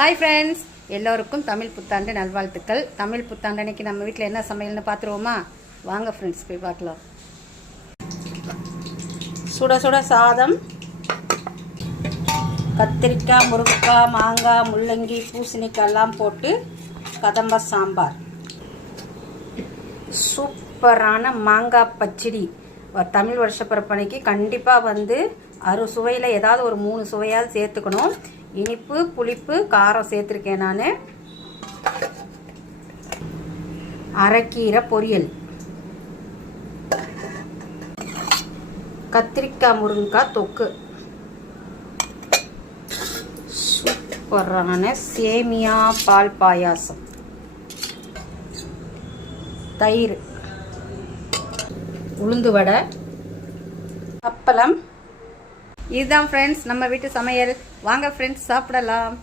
Hi friends, எல்லோருக்கும் தமிழ் புத்தாண்டு நல்வாழ்த்துக்கள். தமிழ் புத்தாண்டு அன்னைக்கு நம்ம வீட்டில் என்ன சமையல்னு பார்த்துருவோமா? வாங்க ஃப்ரெண்ட்ஸ், போய் பார்க்கலாம். சுட சுட சாதம், கத்திரிக்காய், முருங்கைக்காய், மாங்காய், முள்ளங்கி, பூசணிக்காய்லாம் போட்டு கதம்ப சாம்பார், சூப்பரான மாங்காய் பச்சடி. தமிழ் வருஷப்பிறப்பன்னைக்கு கண்டிப்பாக சுவையில் ஏதாவது ஒரு 3 சுவையாவது சேர்த்துக்கணும். இனிப்பு, புளிப்பு, காரம் சேர்த்துருக்கேன் நான். அரைக்கீரை பொரியல், கத்திரிக்காய் முருங்கைக்காய் தொக்கு, சூப்பரான சேமியா பால் பாயாசம், தயிர், உளுந்து வடை, அப்பளம். இதுதான் ஃப்ரெண்ட்ஸ் நம்ம வீட்டு சமையல். வாங்க ஃப்ரெண்ட்ஸ், சாப்பிடலாம்.